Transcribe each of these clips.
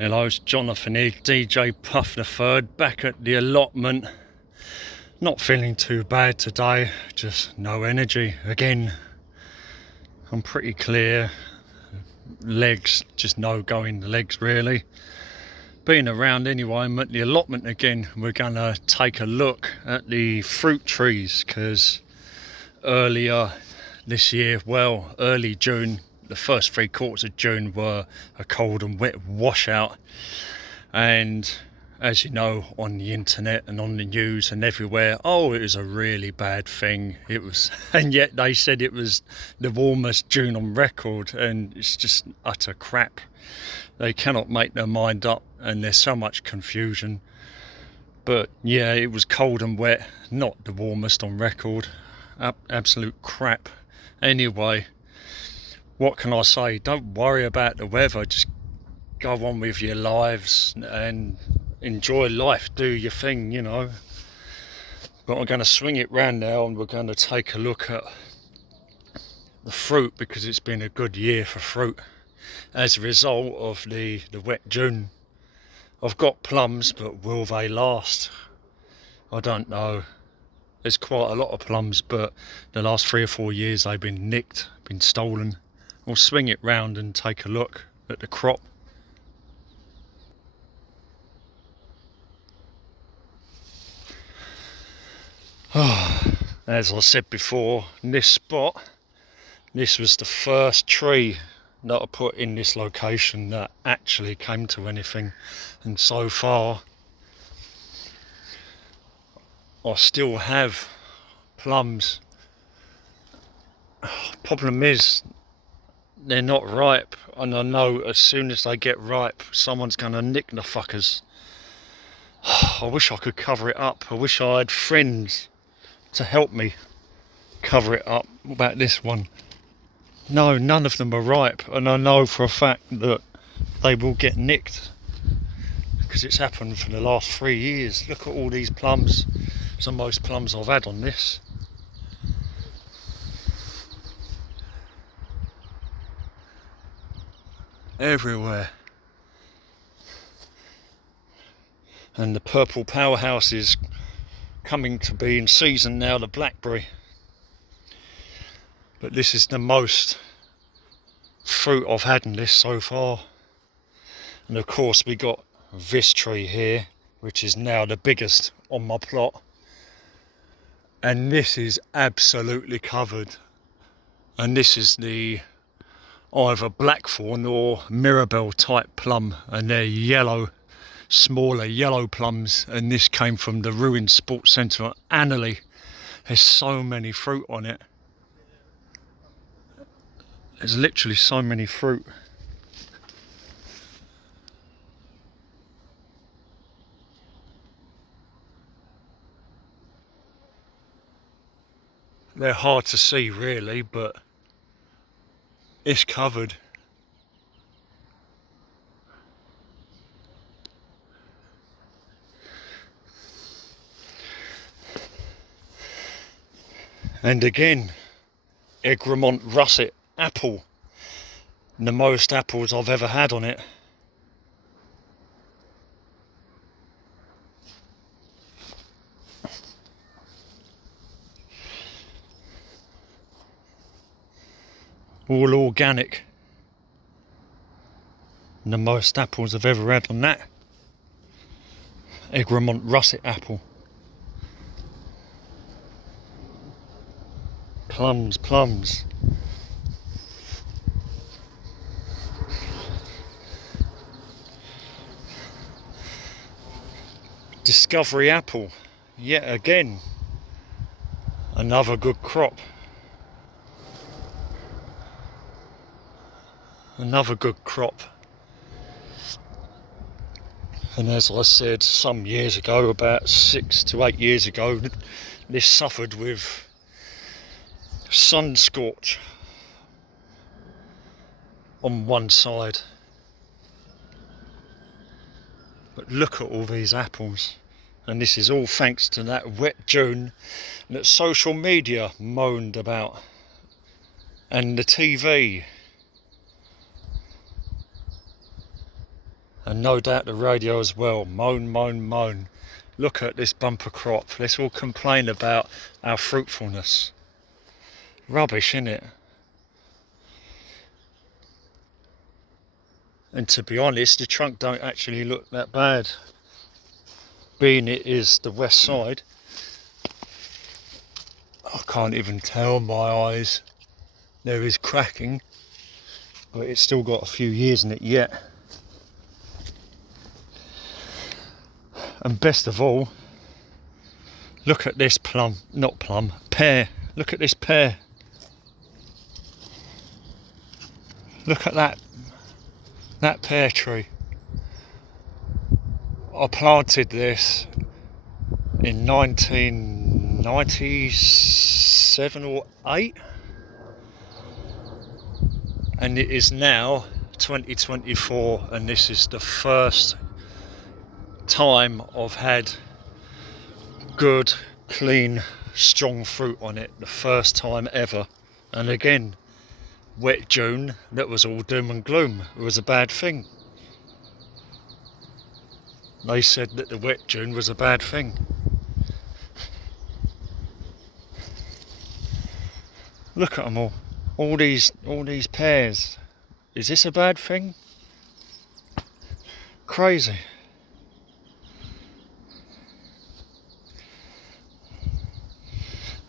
Hello, it's Jonathan here, DJ Puff the Third, back at the allotment. Not feeling too bad today, just no energy again. I'm pretty clear, legs, just no going the legs really. Being around anyway, I'm at the allotment again. We're gonna take a look at the fruit trees, because earlier this year, well, early June, the first 3/4 of June were a cold and wet washout, and as you know, on the internet and on the news and everywhere, oh, it was a really bad thing. It was, and yet they said it was the warmest June on record, and it's just utter crap. They cannot make their mind up, and there's so much confusion. But yeah, it was cold and wet, not the warmest on record. Absolute crap. Anyway, what can I say? Don't worry about the weather, just go on with your lives and enjoy life, do your thing, you know. But I'm going to swing it round now, and we're going to take a look at the fruit, because it's been a good year for fruit as a result of the wet June. I've got plums, but will they last? I don't know. There's quite a lot of plums, but the last 3 or 4 years they've been nicked, been stolen. We'll swing it round and take a look at the crop. As I said before, this spot, this was the first tree that I put in this location that actually came to anything, and so far I still have plums. Problem is, they're not ripe, and I know as soon as they get ripe, someone's gonna nick the fuckers. I wish I could cover it up. I wish I had friends to help me cover it up. What about this one? No, none of them are ripe, and I know for a fact that they will get nicked, because it's happened for the last 3 years. Look at all these plums. It's the most plums I've had on this. Everywhere. And the purple powerhouse is coming to be in season now, the blackberry. But this is the most fruit I've had in this so far. And of course we got this tree here, which is now the biggest on my plot, and this is absolutely covered. And this is the either blackthorn or mirabelle type plum, and they're yellow, smaller yellow plums, and this came from the ruined sports centre at Annerley. There's so many fruit on it. There's literally so many fruit. They're hard to see really, but it's covered. And again, Egremont russet apple, the most apples I've ever had on it. All organic, and the most apples I've ever had on that. Egremont russet apple. Plums, plums. Discovery apple, yet again, another good crop. Another good crop. And as I said some years ago, about 6 to 8 years ago, this suffered with sun scorch on one side. But look at all these apples, and this is all thanks to that wet June that social media moaned about, and the TV. And no doubt the radio as well. Moan, moan, moan. Look at this bumper crop. Let's all complain about our fruitfulness. Rubbish, innit? And to be honest, the trunk don't actually look that bad. Being it is the west side, I can't even tell, my eyes. There is cracking, but it's still got a few years in it yet. And best of all, look at this pear. Look at this pear. Look at that pear tree. I planted this in 1997 or 8, and it is now 2024, and this is the first time I've had good, clean, strong fruit on it. The first time ever. And again, wet June, that was all doom and gloom. It was a bad thing. They said that the wet June was a bad thing. Look at them all these pears. Is this a bad thing? Crazy.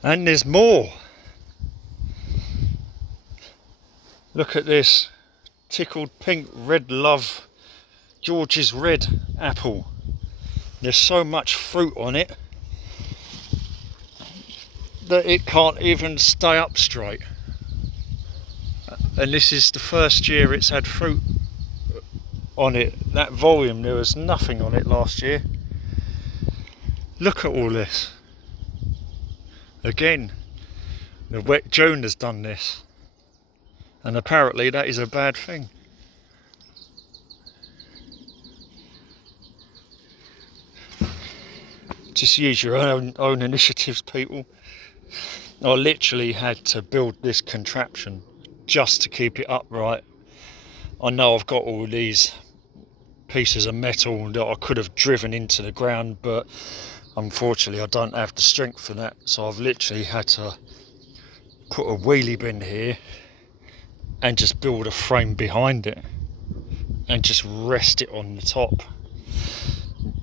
And there's more. Look at this tickled pink red love George's red apple. There's so much fruit on it that it can't even stay up straight. And this is the first year it's had fruit on it. That volume, there was nothing on it last year. Look at all this. Again, the wet June has done this, and apparently that is a bad thing. Just use your own initiatives, people. I literally had to build this contraption just to keep it upright. I know I've got all these pieces of metal that I could have driven into the ground, but unfortunately I don't have the strength for that, so I've literally had to put a wheelie bin here and just build a frame behind it and just rest it on the top.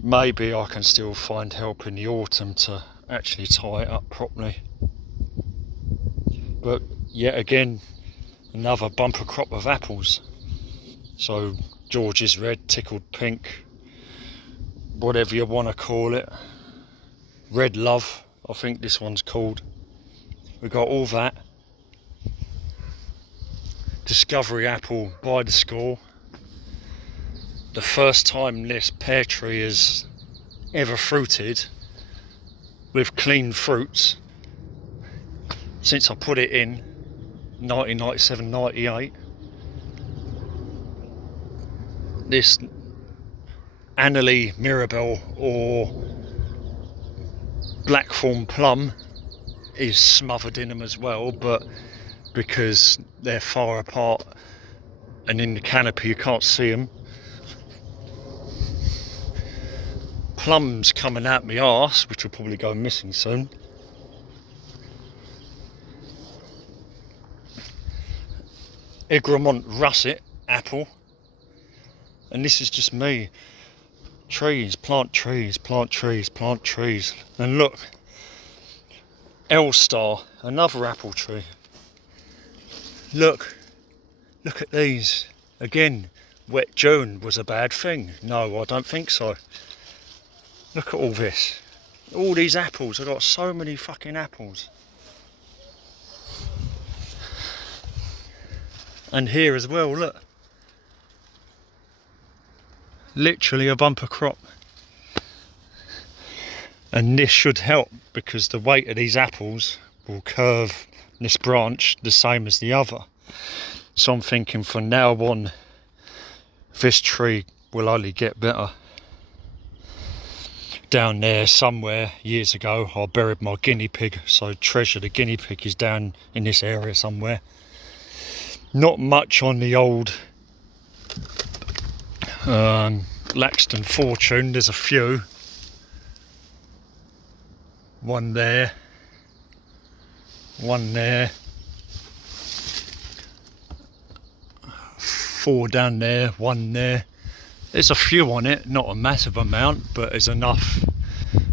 Maybe I can still find help in the autumn to actually tie it up properly. But yet again, another bumper crop of apples. So George's red, tickled pink, whatever you want to call it. Red love, I think this one's called. We got all that. Discovery apple by the score. The first time this pear tree has ever fruited with clean fruits since I put it in 1997-98. This Annalie Mirabelle or Blackthorn plum is smothered in them as well, but because they're far apart and in the canopy you can't see them. Plums coming out my arse, which will probably go missing soon. Egremont russet apple, and this is just me. Trees, plant trees, plant trees, plant trees. And look, L-Star, another apple tree. Look at these. Again, wet June was a bad thing. No, I don't think so. Look at all this. All these apples. I've got so many fucking apples. And here as well, look. Literally a bumper crop. And this should help because the weight of these apples will curve this branch the same as the other. So I'm thinking from now on, this tree will only get better. Down there somewhere years ago I buried my guinea pig, so treasure the guinea pig is down in this area somewhere. Not much on the old Laxton Fortune, there's a few. One there, one there, 4 down there, 1 there. There's a few on it, not a massive amount, but it's enough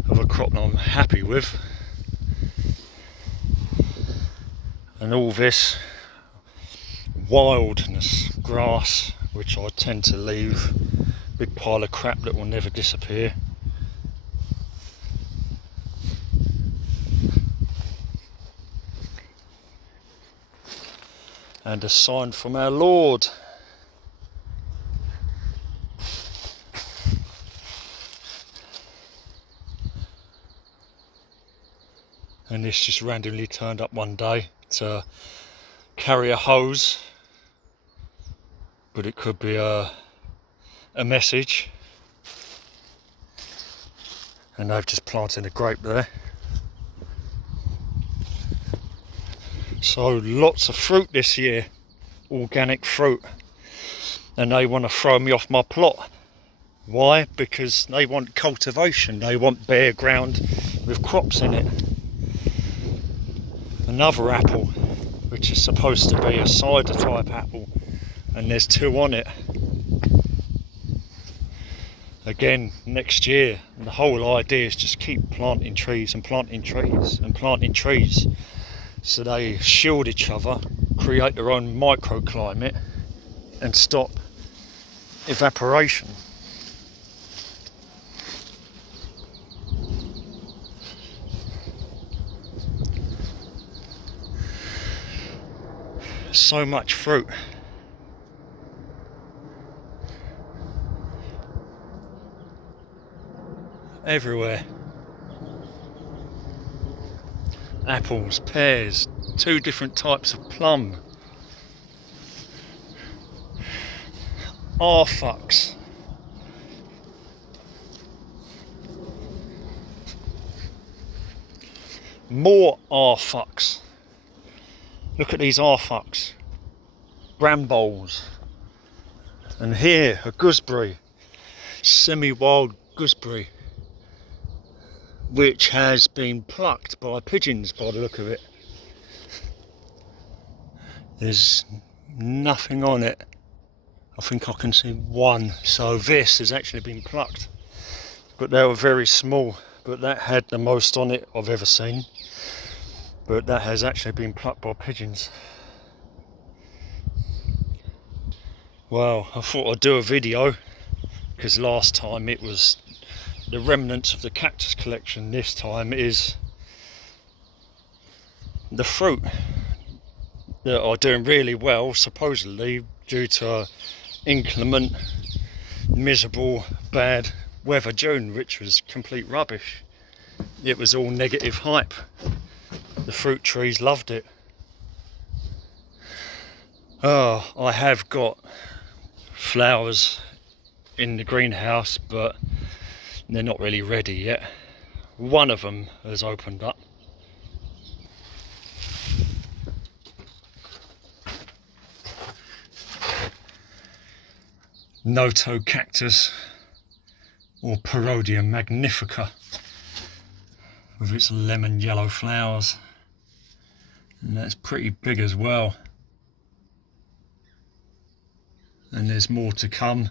of a crop that I'm happy with. And all this wildness grass, which I tend to leave, big pile of crap that will never disappear. And a sign from our Lord. And this just randomly turned up one day to carry a hose, but it could be a message. And they've just planted a grape there. So lots of fruit this year, organic fruit, and they want to throw me off my plot. Why? Because they want cultivation, they want bare ground with crops in it. Another apple, which is supposed to be a cider type apple, and there's 2 on it. Again, next year, the whole idea is just keep planting trees and planting trees and planting trees, so they shield each other, create their own microclimate and stop evaporation. So much fruit. Everywhere. Apples, pears, 2 different types of plum. Arfucks. More arfucks. Look at these arfucks. Brambles. And here, a gooseberry. Semi-wild gooseberry, which has been plucked by pigeons by the look of it. There's nothing on it. I think I can see 1. So this has actually been plucked. But they were very small. But that had the most on it I've ever seen. But that has actually been plucked by pigeons. Well, I thought I'd do a video, because last time it was the remnants of the cactus collection. This time is the fruit that are doing really well, supposedly due to inclement, miserable, bad weather June, which was complete rubbish. It was all negative hype. The fruit trees loved it. Oh, I have got flowers in the greenhouse, but they're not really ready yet. One of them has opened up. Noto cactus, or Parodium magnifica, with its lemon yellow flowers. And that's pretty big as well. And there's more to come.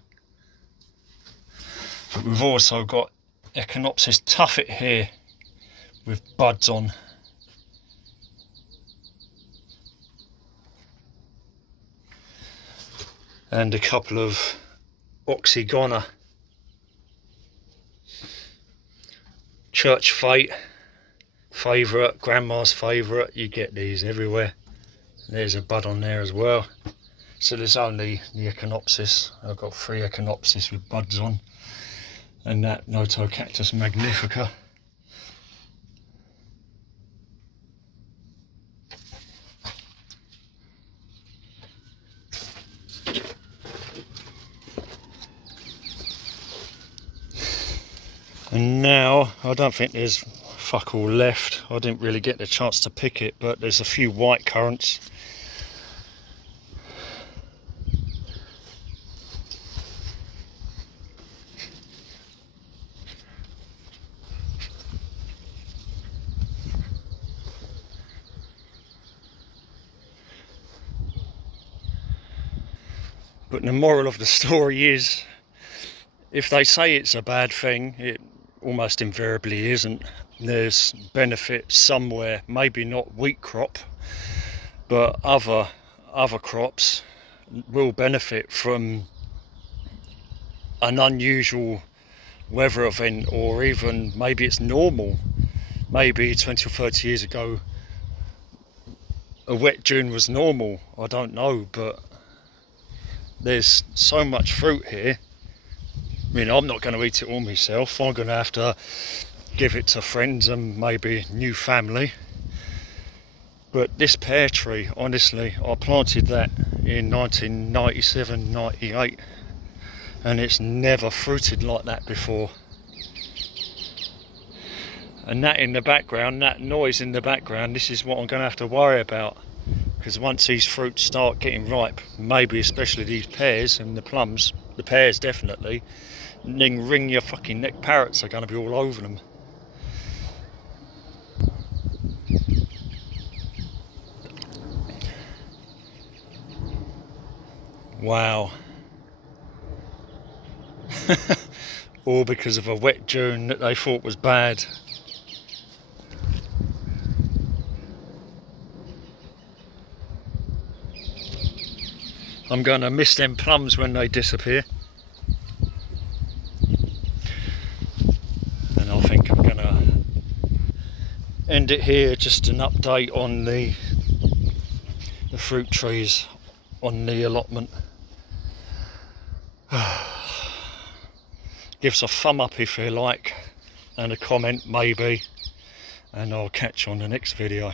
But we've also got Echinopsis tuffet here with buds on. And a couple of Oxygona. Church fate, favourite, grandma's favourite. You get these everywhere. There's a bud on there as well. So there's only the Echinopsis. I've got 3 Echinopsis with buds on. And that Noto cactus magnifica. And now, I don't think there's fuck all left. I didn't really get the chance to pick it, but there's a few white currants. But the moral of the story is, if they say it's a bad thing, it almost invariably isn't. There's benefit somewhere, maybe not wheat crop, but other crops will benefit from an unusual weather event, or even maybe it's normal. Maybe 20 or 30 years ago a wet June was normal, I don't know, but there's so much fruit here. I mean, I'm not going to eat it all myself. I'm going to have to give it to friends and maybe new family. But this pear tree, honestly, I planted that in 1997, 98, and it's never fruited like that before. And that in the background, that noise in the background, this is what I'm going to have to worry about. Because once these fruits start getting ripe, maybe especially these pears and the plums, the pears definitely, then ring your fucking neck parrots are going to be all over them. Wow. All because of a wet June that they thought was bad. I'm going to miss them plums when they disappear. And I think I'm going to end it here. Just an update on the fruit trees on the allotment. Give us a thumb up if you like, and a comment maybe, and I'll catch you on the next video.